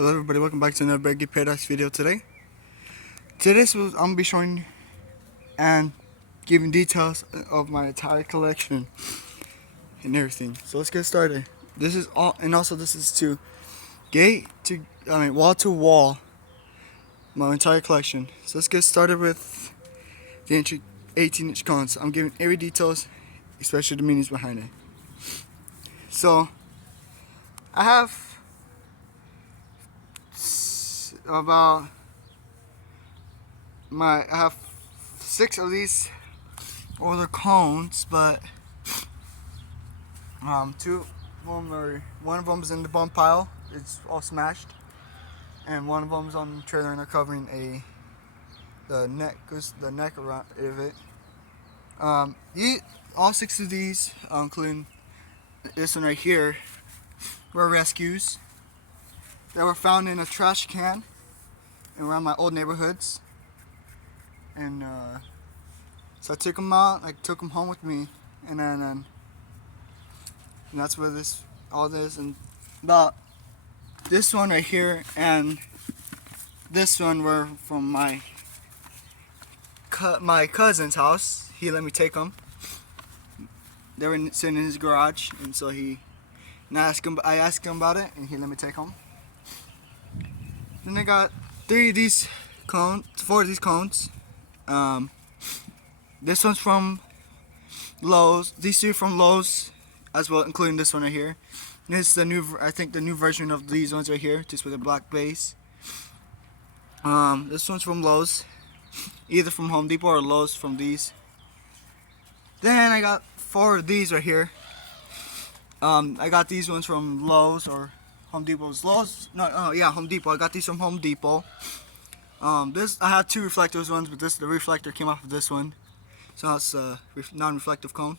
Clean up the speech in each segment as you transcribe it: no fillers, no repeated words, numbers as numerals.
Hello everybody, welcome back to another Bergy Paradise video today. I'm going to be showing and giving details of my entire collection and everything. So let's get started. This is all, and also this is wall to wall, my entire collection. So let's get started with the 18-inch cones. I'm giving every details, especially the meanings behind it. So I have about I have 6 of these older cones, but two of them are, one of them is in the bump pile, it's all smashed, and one of them is on the trailer and they're covering the neck around of it. All 6 of these, including this one right here, were rescues that were found in a trash can around my old neighborhoods, and so I took them out, I took them home with me, and that's where all this, and about this one right here and this one were from my cousin's house. He let me take them. They were sitting in his garage, and so I asked him about it, and he let me take them. Then I got 4 of these cones. This one's from Lowe's. These 2 from Lowe's as well, including this one right here. And this is the new version of these ones right here, just with a black base. This one's from Lowe's, either from Home Depot or Lowe's from these. Then I got 4 of these right here. I got these ones from Lowe's or Home Depot's. Home Depot. I got these from Home Depot. I had 2 reflectors ones, but the reflector came off of this one, so now it's a non-reflective cone.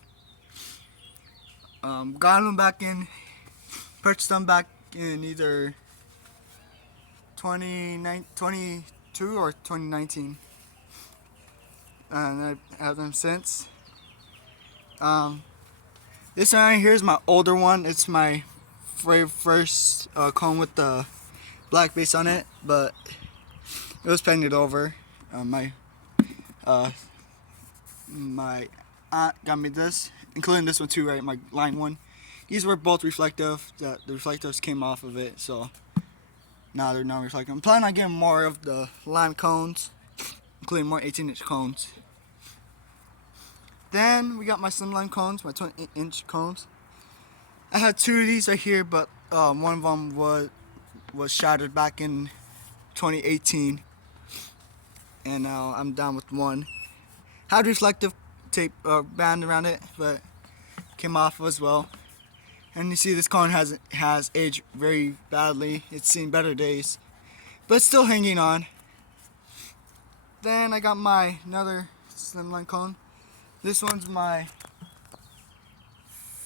Got them back in, purchased them back in either 2022 or 2019, and I have them since. This one right here is my older one. It's my very first cone with the black base on it, but it was painted over. My aunt got me this, including this one too, right? My line one. These were both reflective. The reflectives came off of it, so now they're non-reflective. I'm planning on getting more of the lime cones, including more 18-inch cones. Then we got my slimline cones, my 20-inch cones. I had 2 of these right here, but one of them was shattered back in 2018, and now I'm down with one. Had reflective tape band around it, but came off as well. And you see this cone has aged very badly. It's seen better days, but it's still hanging on. Then I got another slimline cone. This one's my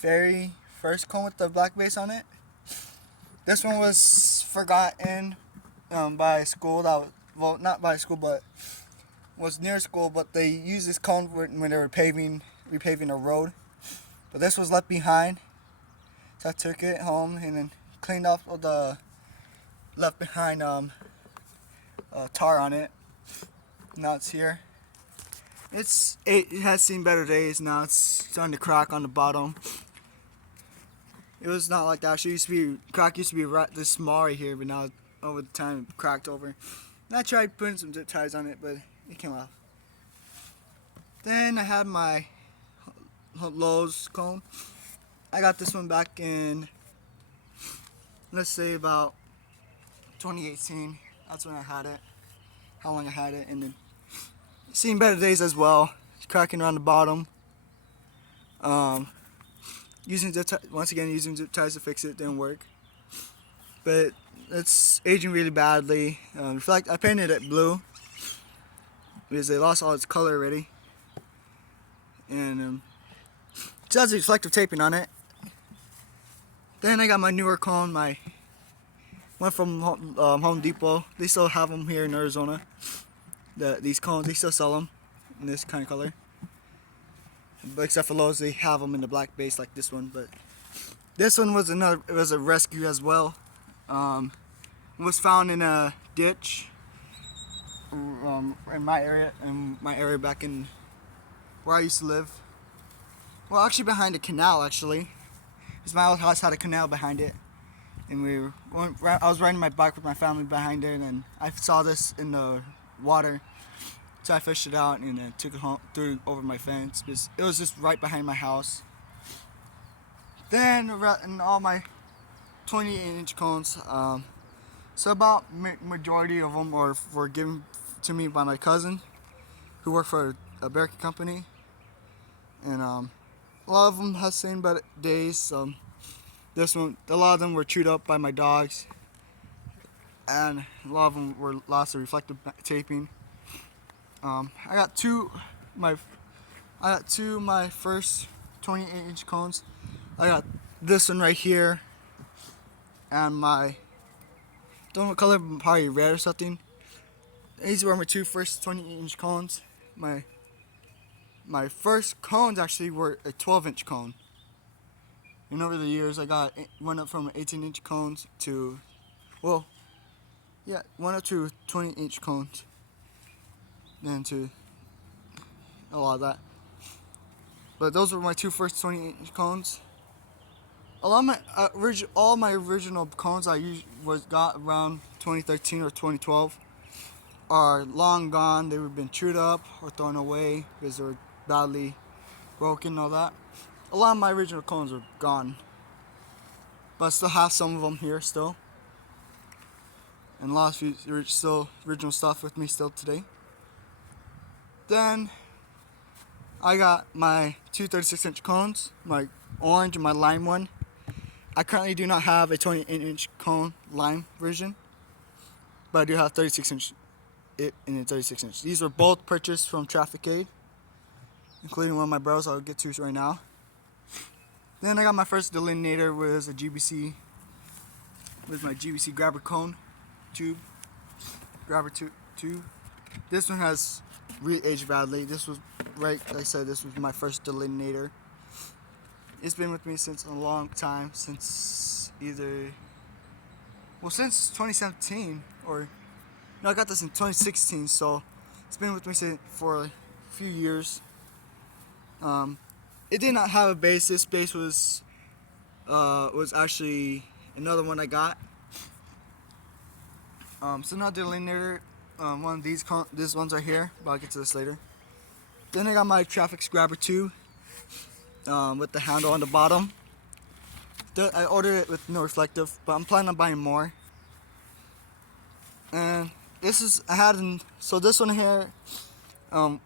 very first cone with the black base on it. This one was forgotten by a school not by a school, but was near school, but they used this cone when they were repaving a road. But this was left behind, so I took it home and then cleaned off all the left behind tar on it. Now it's here. It has seen better days now. It's starting to crack on the bottom. It was not like that. Crack used to be right this small right here, but now over the time it cracked over. And I tried putting some zip ties on it, but it came off. Then I had my Lowe's cone. I got this one back in, let's say, about 2018. That's when I had it. How long I had it, and then seen better days as well. Cracking around the bottom. Using zip ties to fix it didn't work, but it's aging really badly. I painted it blue because it lost all its color already, and it has reflective taping on it. Then I got my newer cone, my one from Home Depot. They still have them here in Arizona. These cones, they still sell them in this kind of color. But except for Lowe's, they have them in the black base like this one. But this one was a rescue as well. was found in a ditch in my area back in where I used to live. Well, actually behind a canal actually. Because my old house had a canal behind it. And I was riding my bike with my family behind it, and I saw this in the water. So I fished it out and took it home, threw it over my fence. It was just right behind my house. Then in all my 28-inch cones, so about majority of them were given to me by my cousin, who worked for a Bearcat company, and a lot of them have seen better days. A lot of them were chewed up by my dogs, and a lot of them were lost to reflective taping. I got two of my first 28-inch cones. I got this one right here, and my don't know what color, probably red or something. These were my two first 28-inch cones. My first cones actually were a 12-inch cone. And over the years, went up from 18-inch cones to, went up to 20-inch cones, and to a lot of that. But those were my two first 28-inch cones. A lot of my all my original cones I got around 2013 or 2012 are long gone. They have been chewed up or thrown away because they were badly broken and all that. A lot of my original cones are gone, but I still have some of them here still, and a lot of still original stuff with me still today. Then I got my two 36-inch cones, my orange and my lime one. I currently do not have a 28-inch cone lime version, but I do have 36-inch in a 36-inch. These were both purchased from Traffic Aid, including one of my bros I'll get to right now. Then I got my first delineator with a GBC, with my GBC grabber cone tube, tube. This one has re-aged badly. This was, like I said, this was my first delineator. It's been with me since a long time, since since 2017, I got this in 2016, so it's been with me for a few years. It did not have a base. This base was actually another one I got. So not delineator. One of these ones right here, but I'll get to this later. Then I got my Traffic Grabber 2 with the handle on the bottom. I ordered it with no reflective, but I'm planning on buying more. And this one here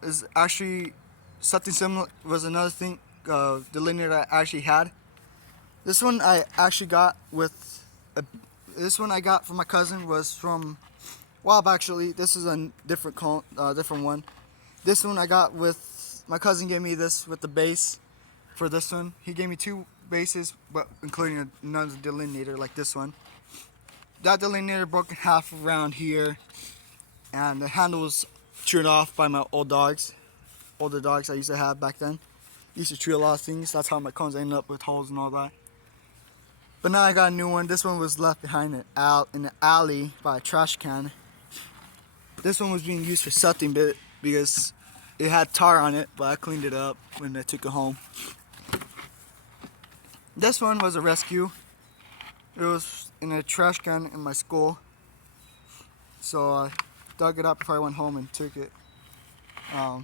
is actually something similar. Was another thing delineator I actually had. This one I actually got this one I got from my cousin was from actually. This is a different one. This one I got with my cousin. Gave me this with the base for this one. He gave me two bases, but including another delineator like this one. That delineator broke in half around here, and the handle was chewed off by my older dogs I used to have back then. Used to chew a lot of things. That's how my cones ended up with holes and all that. But now I got a new one. This one was left behind in the alley by a trash can. This one was being used for something because it had tar on it, but I cleaned it up when I took it home. This one was a rescue. It was in a trash can in my school, so I dug it up before I went home and took it. I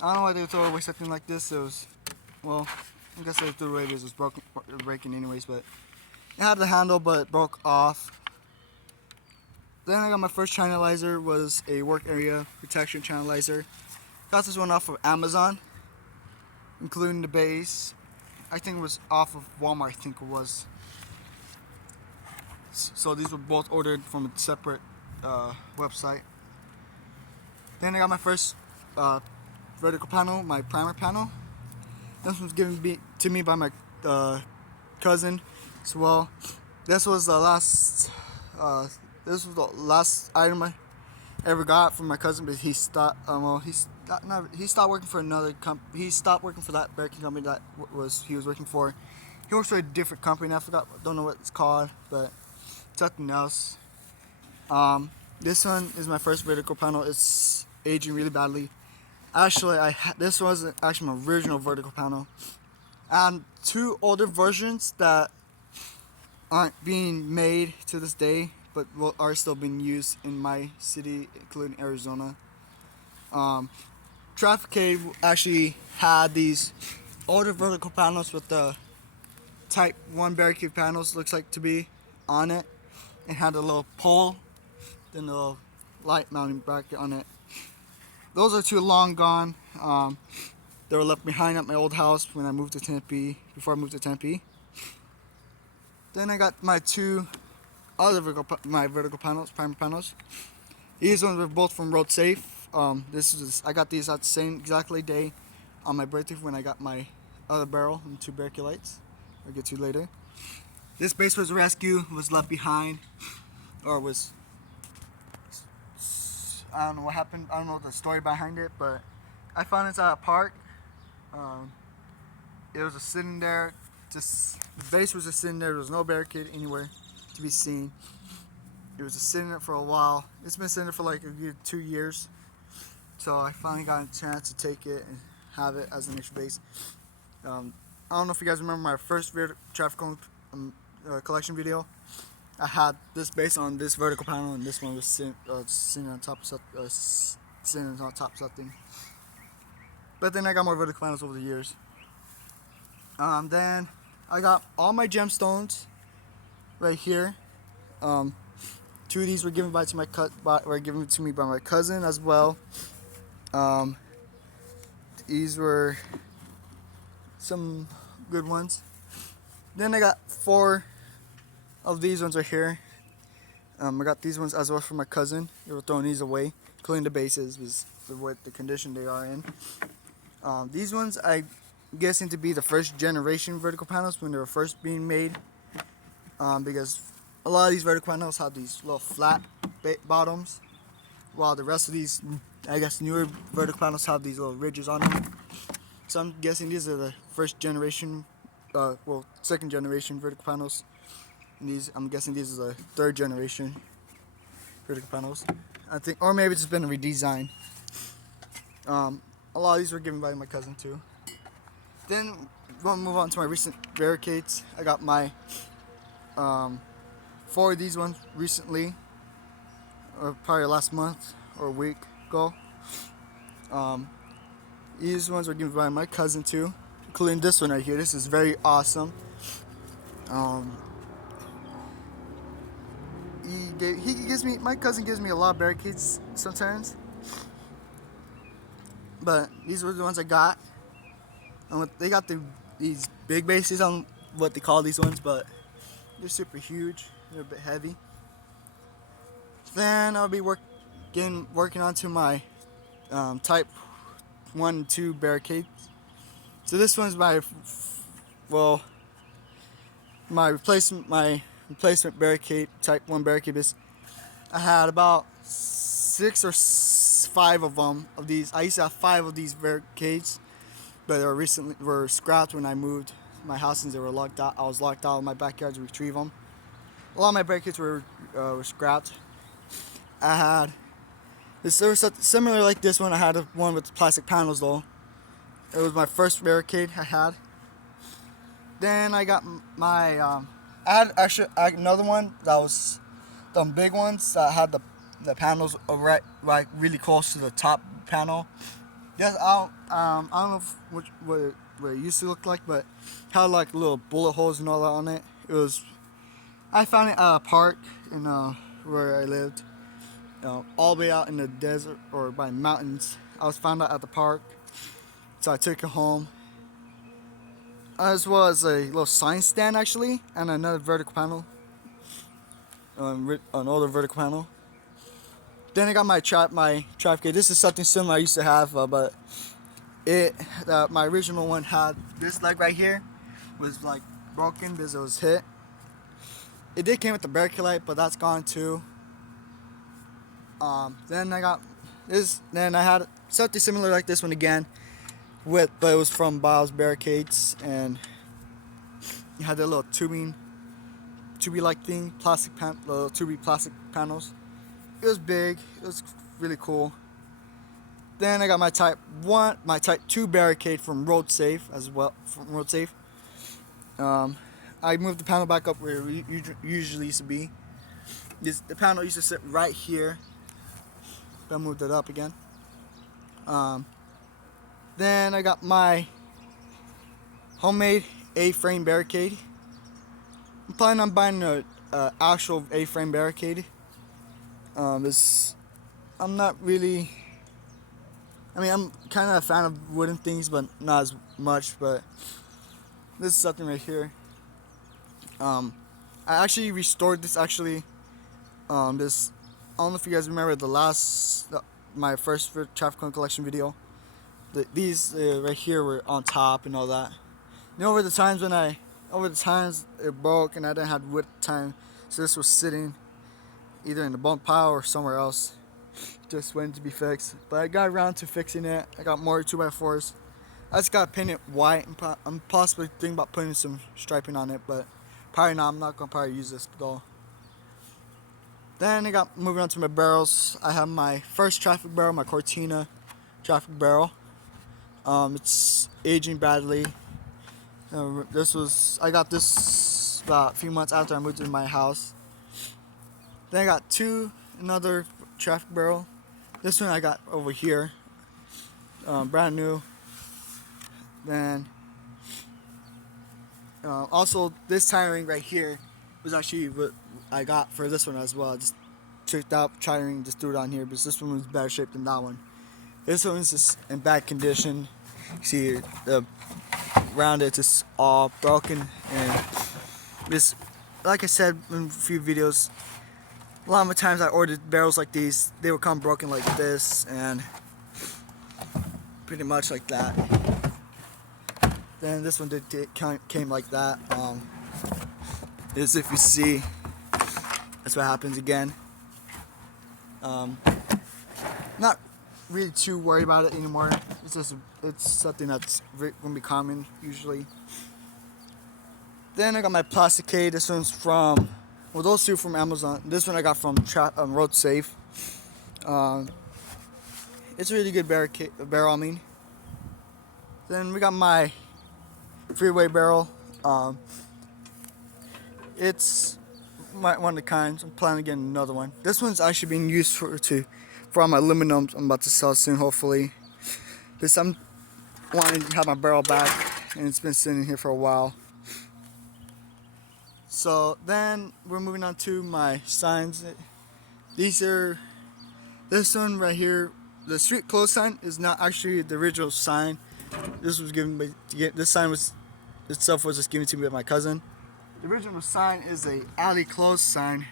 don't know why they would throw away something like this. I guess they threw it away because it was breaking anyways, but it had the handle, but it broke off. Then I got my first channelizer, was a work area protection channelizer. Got this one off of Amazon, including the base. I think it was off of Walmart, I think it was. So these were both ordered from a separate website. Then I got my first vertical panel, my primer panel. This was given to me by my cousin as well. This was the last item I ever got from my cousin, but he stopped. He stopped working for another company. He stopped working for that Bearcat company that he was working for. He works for a different company. Don't know what it's called, but something else. This one is my first vertical panel. It's aging really badly. Actually, this was actually my original vertical panel, and two older versions that aren't being made to this day, but are still being used in my city, including Arizona. Traffic Cave actually had these older vertical panels with the Type 1 barricade panels, looks like to be, on it. It had a little pole, then a little light mounting bracket on it. Those are too long gone. They were left behind at my old house when I moved to Tempe, before I moved to Tempe. Then I got my two other vertical panels, primer panels. These ones were both from Road Safe. I got these at the same exactly day on my birthday when I got my other barrel and two barricade lights. I'll get to later. This base was rescue, was left behind, or was, I don't know what happened. I don't know the story behind it, but I found it at a park. It was just sitting there. Just the base was just sitting there. There was no barricade anywhere to be seen. It was just sitting there for a while. It's been sitting there for like a good 2 years. So I finally got a chance to take it and have it as an extra base. I don't know if you guys remember my first traffic cone collection video. I had this base on this vertical panel, and this one was sitting on top of something. But then I got more vertical panels over the years. Then I got all my gemstones right here. Two of these were given to me by my cousin as well. These were some good ones. Then I got 4 of these ones right here. I got these ones as well from my cousin. They were throwing these away, including the bases, because of what the condition they are in. These ones I'm guessing to be the first generation vertical panels when they were first being made, because a lot of these vertical panels have these little flat bottoms, while the rest of these, I guess, newer vertical panels have these little ridges on them. So I'm guessing these are the first generation, second generation vertical panels. And I'm guessing these are the third generation vertical panels. I think, or maybe it's just been a redesign. A lot of these were given by my cousin too. Then we'll move on to my recent barricades. I got my 4 of these ones recently, or probably last month or a week ago. These ones were given by my cousin too, including this one right here. This is very awesome. My cousin gives me a lot of barricades sometimes, but these were the ones I got. And they got these big bases on what they call these ones, but they're super huge. They're a bit heavy. Then I'll be working onto my Type 1 and 2 barricades. So this one's my replacement barricade, Type 1 barricade. I had about 6 or 5 of them of these. I used to have 5 of these barricades, but they were scrapped when I moved my house since they were locked out. I was locked out in my backyard to retrieve them. A lot of my barricades were scrapped. I had there was similar like this one. I had one with plastic panels though. It was my first barricade I had. Then I got my I had another one that was the big ones that had the panels right really close to the top panel. Yes, I don't know what it used to look like, but had like little bullet holes and all that on it. I found it at a park in where I lived, all the way out in the desert or by mountains. I was found out at the park, so I took it home, as well as a little sign stand actually, and another vertical panel, an older vertical panel. Then I got my traffic gate. This is something similar I used to have, but my original one had this leg right here was like broken because it was hit. It did came with the barricade light, but that's gone too. Then I got this. Then I had something similar like this one again, but it was from Bob's Barricades, and it had that little tubey like thing, little tubey plastic panels. it was big. It was really cool. Then I got my Type 1, my Type 2 barricade from Road Safe as well. From Road Safe. I moved the panel back up where it usually used to be. The panel used to sit right here. I moved it up again. Then I got my homemade A-frame barricade. I'm planning on buying an actual A-frame barricade. I'm not really. I mean, I'm kind of a fan of wooden things, but not as much. But this is something right here. I actually restored this. Actually, this. I don't know if you guys remember my first traffic cone collection video. These right here were on top and all that. And over the times it broke and I didn't have wood time, so this was sitting either in the bunk pile or somewhere else, just waiting to be fixed. But I got around to fixing it. I got more 2x4s. I just got to paint it white. I'm possibly thinking about putting some striping on it, but probably not. I'm not gonna probably use this though. Then I got moving on to my barrels. I have my first traffic barrel, my Cortina traffic barrel. It's aging badly. I got this about a few months after I moved into my house. Then I got another traffic barrel. This one I got over here, brand new. Then also this tiring right here was actually what I got for this one as well. I just took that tiring, just threw it on here, but this one was better shape than that one. This one is just in bad condition. You see the around it just all broken, and this, like I said in a few videos, a lot of the times I ordered barrels like these, they would come broken like this and pretty much like that. Then this one came like that. As if you see, that's what happens again. Not really too worried about it anymore. It's something that's gonna be common usually. Then I got my Plasticade. This one's from, well, those two from Amazon. This one I got from Road Safe. It's a really good barrel. I mean. Then we got my Freeway barrel. It's one of the kinds. I'm planning on getting another one. This one's actually being used for all my aluminums I'm about to sell soon, hopefully. Because I'm wanting to have my barrel back, and it's been sitting here for a while. So then we're moving on to my signs. This one right here, the street closed sign is not actually the original sign. This was given by, this sign was just given to me by my cousin. The original sign is a alley closed sign,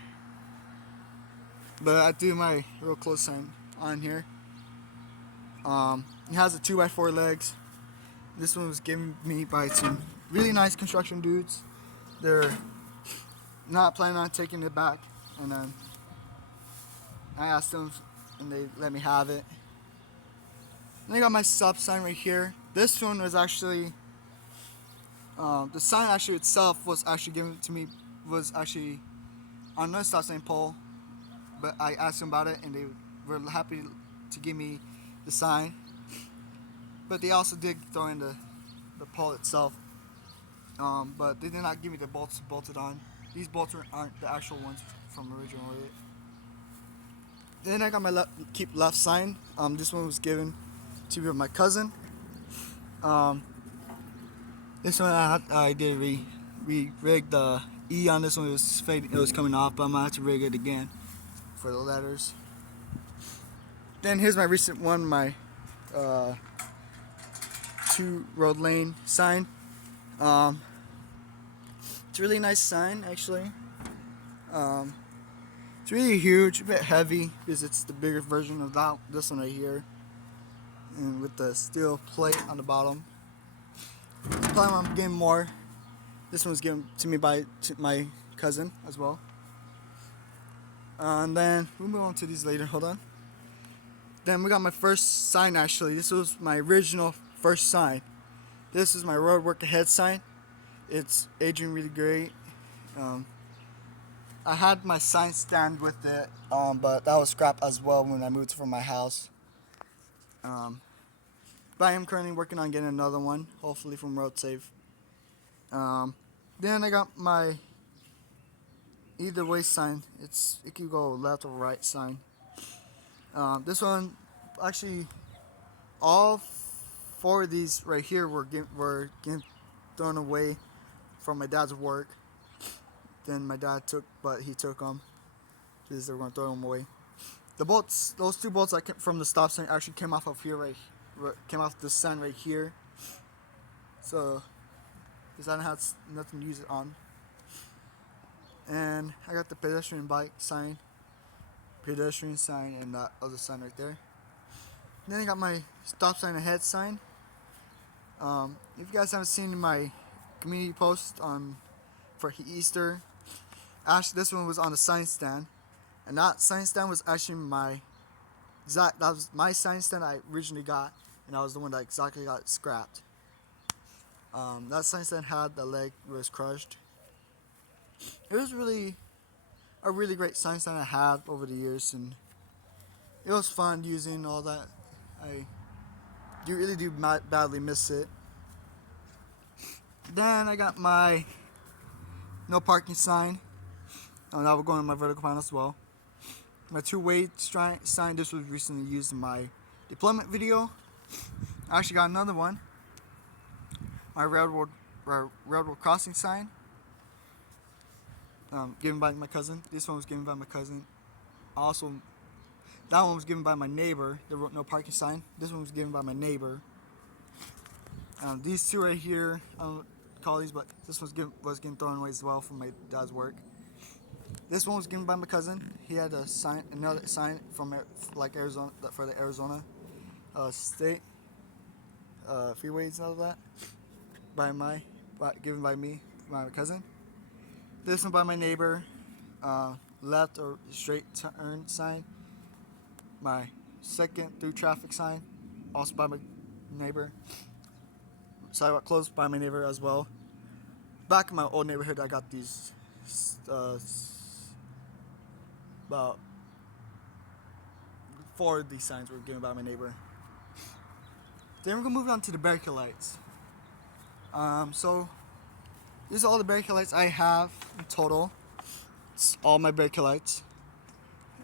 but I do my real close sign on here. It has the 2x4 legs. This one was given me by some really nice construction dudes. They're not planning on taking it back, and then I asked them and they let me have it. Then I got my stop sign right here. This one was actually the sign actually itself was actually given to me, was actually on another stop sign pole, but I asked them about it and they were happy to give me the sign. But they also did throw in the pole itself, but they did not give me the bolts bolted on. These bolts aren't the actual ones from originally. Then I got my keep left sign. This one was given to me by my cousin. This one I did re-rig the E on this one. It was fading, it was coming off, but I'm gonna have to rig it again for the letters. Then here's my recent one, my 2 road lane sign. It's a really nice sign actually. It's really huge, a bit heavy because it's the bigger version of this one right here, and with the steel plate on the bottom. I'm planning on getting more. This one was given to me by my cousin as well. And then we'll move on to these later. Hold on. Then we got my first sign actually. This was my original first sign. This is my road work ahead sign. It's aging really great. I had my sign stand with it, but that was scrapped as well when I moved from my house. Um, but I am currently working on getting another one, hopefully from Road Safe. Then I got my either way sign. It can go left or right sign. This one, actually, all four of these right here were getting thrown away from my dad's work. Then my dad he took them because they were going to throw them away. The bolts, those two bolts that came from the stop sign actually came off of here, came off the sign right here. So, because I didn't have nothing to use it on. And I got the pedestrian sign, and that other sign right there. And then I got my stop sign ahead sign. If you guys haven't seen my community post for Easter, actually this one was on the sign stand, and that sign stand was actually that was my sign stand I originally got, and that was the one that exactly got scrapped. That sign stand had the leg was crushed. It was really a really great sign stand I had over the years, and it was fun using all that. I really do badly miss it. Then I got my no parking sign. That will go in my vertical panel as well. My two-way sign. This was recently used in my deployment video. I actually got another one. My railroad crossing sign. Given by my cousin. This one was given by my cousin. Also, that one was given by my neighbor. The no parking sign. This one was given by my neighbor. These two right here, I don't call these, but this was getting thrown away as well from my dad's work. This one was given by my cousin. He had another sign from Arizona for the Arizona state freeways and all that. Given by me, my cousin. This one by my neighbor, left or straight turn sign. My second through traffic sign, also by my neighbor. Sidewalk closed by my neighbor as well. Back in my old neighborhood, I got these about 4 of these signs were given by my neighbor. Then we're gonna move on to the barricade lights. So these are all the barricade lights I have in total. It's all my barricade lights,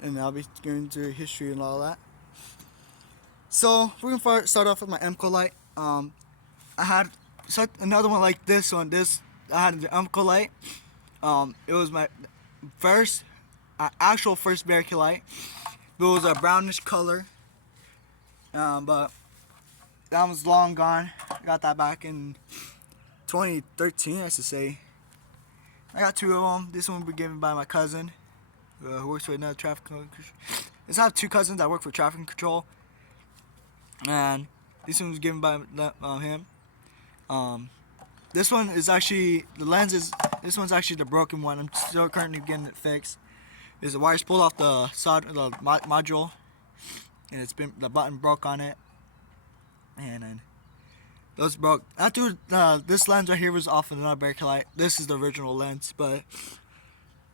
and I'll be going through history and all that. So we're gonna start off with my EMCO light. I had another one like this one. I had the EMCO light. It was my actual first barricade light. It was a brownish color, but that was long gone. I got that back in 2013, I should say. I got 2 of them. This one was given by my cousin, who works for another traffic control. I have 2 cousins that work for traffic control, and this one was given by him. This one is actually this one's actually the broken one. I'm still currently getting it fixed. There's the wires pulled off the module, and the button broke on it, and then those broke. After this lens right here was off of another barricade light. This is the original lens, but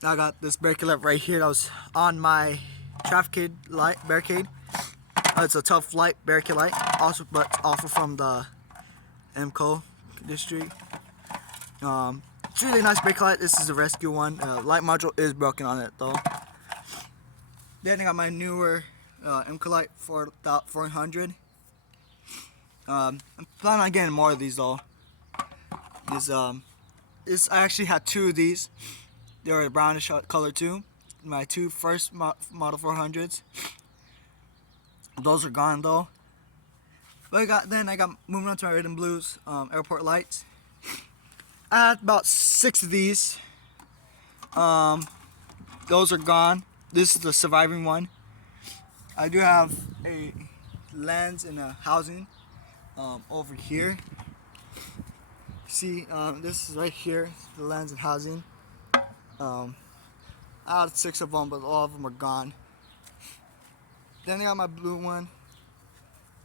I got this barricade light right here that was on my traffic light barricade. It's a tough light barricade light, also but also from the EMCO district. It's a really nice barricade light. This is the rescue one. Light module is broken on it though. Then I got my newer EMCO light 400. I'm planning on getting more of these though. I actually had 2 of these. They were a brownish color too. My 2 first model 400s. Those are gone though. But I got moving on to my red and blues airport lights. I had about 6 of these. Those are gone. This is the surviving one. I do have a lens and a housing over here. See, this is right here, the lens and housing. I had 6 of them, but all of them are gone. Then I got my blue one.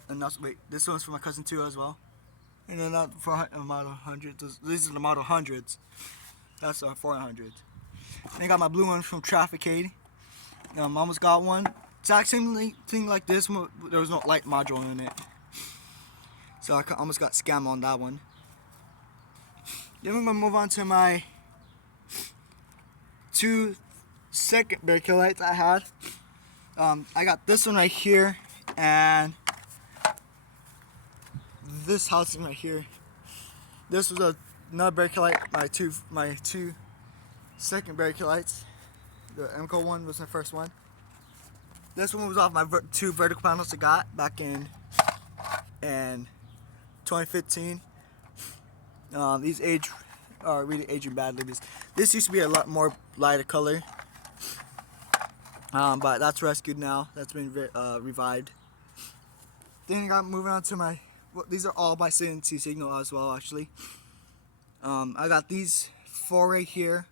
And that's, wait, this one's for my cousin too as well. And then that for Model 100s. These are the Model 100s. That's our 400s. Then I got my blue one from Trafficade. Almost got one. Exact same thing like this. There was no light module in it. So I almost got scammed on that one. Then we're going to move on to my 2 second Bakelite I had. I got this one right here and this housing right here. This was another Bakelite, my two second Bakelites. The MCO one was my first one. This one was off my 2 vertical panels I got back in 2015. These are really aging badly. This used to be a lot more lighter color, but that's rescued now. That's been revived. Then I got moving on to my. Well, these are all by CNC Signal as well, actually. I got these 4 right here.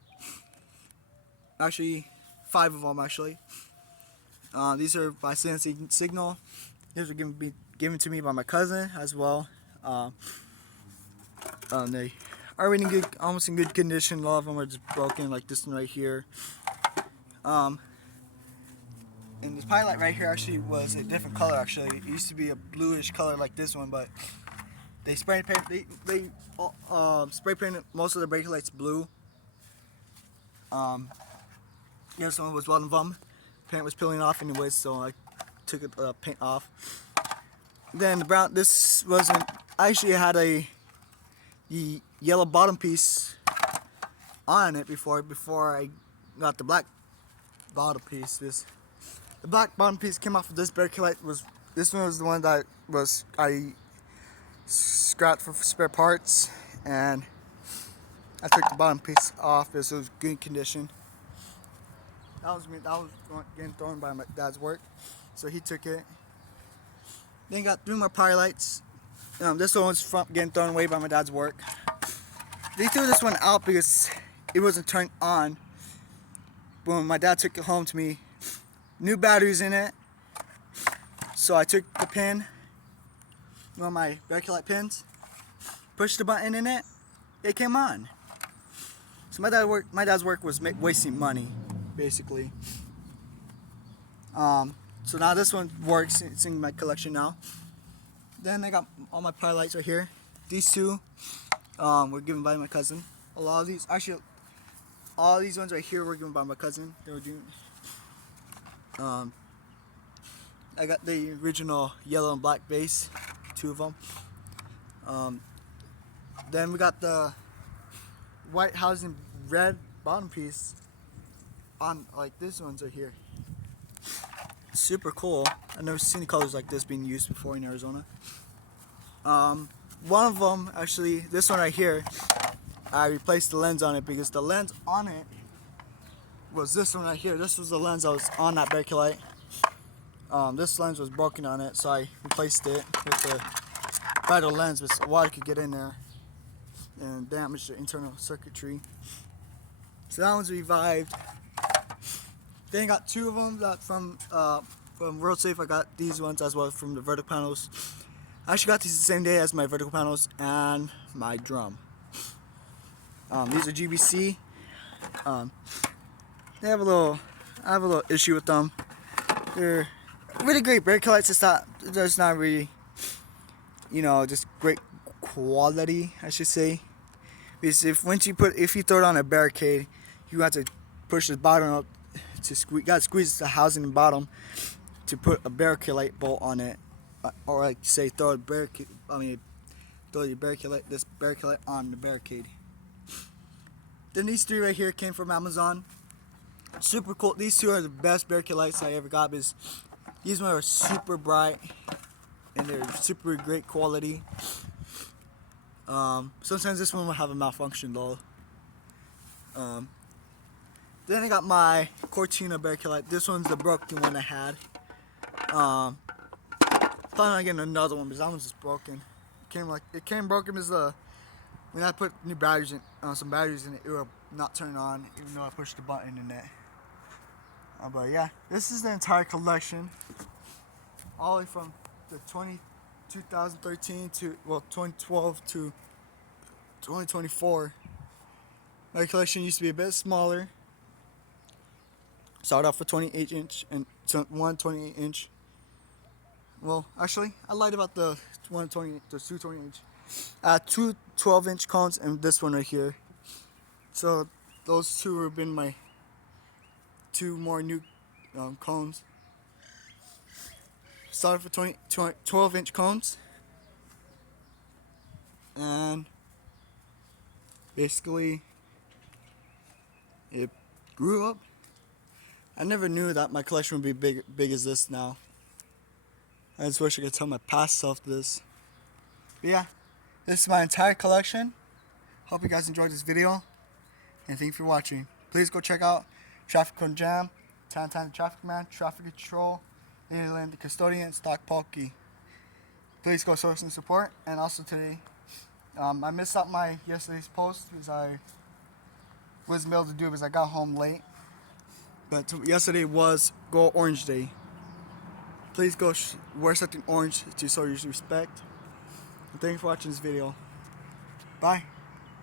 Actually, 5 of them actually. These are by CNC Signal. These were given to me by my cousin as well. They are in good, almost in good condition. A lot of them are just broken, like this one right here. And this pilot right here actually was a different color. Actually, it used to be a bluish color like this one, but they spray painted most of the brake lights blue. This one was one of them. Paint was peeling off anyways, so I took the paint off. Then the brown. This wasn't. I actually had the yellow bottom piece on it before I got the black bottom piece. The black bottom piece came off of this Bakelite. This one was the one that I scrapped for spare parts, and I took the bottom piece off because it was good condition. That was getting thrown by my dad's work, so he took it. Then got 3 more Pylites. This one was getting thrown away by my dad's work. They threw this one out because it wasn't turned on. But when my dad took it home to me, new batteries in it. So I took the pin, one of my Bakelite pins, pushed the button in it, it came on. So my dad's work was wasting money, basically. So now this one works. It's in my collection now. Then I got all my Pylites right here. These 2 were given by my cousin. A lot of these, actually, all these ones right here were given by my cousin. They were doing. I got the original yellow and black base, 2 of them. Then we got the white housing red bottom piece on, like this ones right here. Super cool. I've never seen colors like this being used before in Arizona. One of them, actually, this one right here, I replaced the lens on it because the lens on it was this one right here. This was the lens that was on that Bakelite. This lens was broken on it, so I replaced it with the brighter lens, but water could get in there and damage the internal circuitry. So that one's revived. Then I got 2 of them that from World Safe. I got these ones as well from the vertical panels. I actually got these the same day as my vertical panels and my drum. These are GBC. I have a little issue with them. They're really great Bakelites. It's not really, just great quality, I should say. Because if you throw it on a barricade, you have to push the bottom up to squeeze the housing in the bottom to put a Bakelite bolt on it, or like say throw your this Bakelite on the barricade. Then these 3 right here came from Amazon. Super cool. These 2 are the best Bakelites I ever got because these ones are super bright and they're super great quality. Sometimes this one will have a malfunction though. Then I got my Cortina Bakelite. This one's the broken one I had. Planning on getting another one because that one's just broken. It came broken because when I put new batteries in, some batteries in it, it will not turn on even though I pushed the button in it. But yeah, this is the entire collection, all the way from the 2013 to 2012 to 2024. My collection used to be a bit smaller. Started off with 28 inch and one 28 inch. Well, actually, I lied about the 120, the 220 inch. Two 12-inch cones and this one right here. So those two have been my two more new cones. Started for 12-inch cones, and basically it grew up. I never knew that my collection would be big as this now. I just wish I could tell my past self this. But yeah, this is my entire collection. Hope you guys enjoyed this video, and thank you for watching. Please go check out Traffic Cone Jam, Tantan the Traffic Man, Traffic Control, Leland the Custodian, Stock Pokey. Please go show some support. And also today, I missed out my yesterday's post because I wasn't able to do it because I got home late. But yesterday was Go Orange Day. Please go wear something orange to show your respect. And thank you for watching this video. Bye.